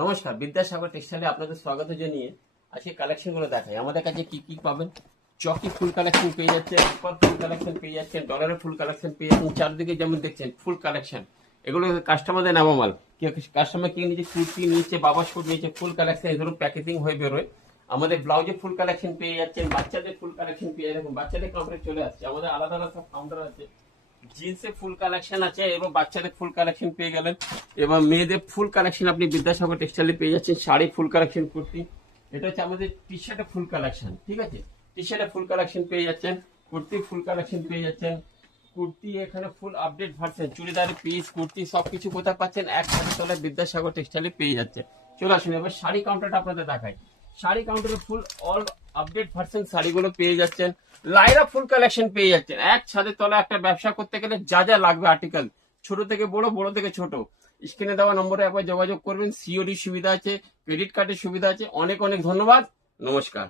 নমস্কার, বিদ্যাসাগর টেক্সটাইলে আপনাদের স্বাগত জানিয়ে আজকে কালেকশন গুলো দেখাই। আমাদের কাছে কি কি পাবেন। চকি ফুল কালেকশন পেয়ে যাচ্ছেন, সুপার ফুল কালেকশন পেয়ে যাচ্ছেন, ডলারের ফুল কালেকশন পেয়ে যাচ্ছেন। চারদিকে যেমন দেখছেন ফুল কালেকশন, এগুলো কাস্টমারদের নেওয়া মাল। কাস্টমার কি নিচে কুর্তি নিয়েছে, বাবা শুট নিয়েছে, ফুল কালেকশন এগুলো প্যাকেজিং হয়ে বেরোয়। আমাদের ব্লাউজে ফুল কালেকশন পেয়ে যাচ্ছেন, বাচ্চাদের ফুল কালেকশন পেয়ে যাচ্ছেন। বাচ্চাদের কাউন্টারে চলে আসছে, আমাদের আলাদা আলাদা সব কাউন্টার আছে। জিন্সের ফুল কালেকশন আছে এবং বাচ্চাদের ফুল কালেকশন পেয়ে গেলেন। এবং মেয়েদের ফুল কালেকশন আপনি বিদ্যাসাগর টেক্সটাইলে পেয়ে যাচ্ছেন। শাড়ি ফুল কালেকশন কুর্তি, এটা হচ্ছে আমাদের টি শার্টের ফুল কালেকশন। ঠিক আছে, টি শার্টের ফুল কালেকশন পেয়ে যাচ্ছেন, কুর্তি ফুল কালেকশন পেয়ে যাচ্ছেন। কুর্তি এখানে ফুল আপডেট ভার্সন, চুড়িদারের পিস কুর্তি সবকিছু কোথায় পাচ্ছেন, একসাথে চলে বিদ্যাসাগর টেক্সটাইলে পেয়ে যাচ্ছে। চলে আসুন এবার শাড়ি কাউন্টারটা আপনাদের দেখাই। শাড়ি কাউন্টারে ফুল অল আপডেট ভার্সন শাড়িগুলো পেয়ে যাচ্ছেন। লাইরা ফুল কালেকশন পেয়ে যাচ্ছেন। এক ছাদের তলা একটা ব্যবসা করতে গেলে যা যা লাগবে আর্টিকেল, ছোট থেকে বড়, বড় থেকে ছোট, স্ক্রিনে দেওয়া নম্বরে একবার যোগাযোগ করবেন। সিওডি সুবিধা আছে, ক্রেডিট কার্ডের সুবিধা আছে। অনেক অনেক ধন্যবাদ, নমস্কার।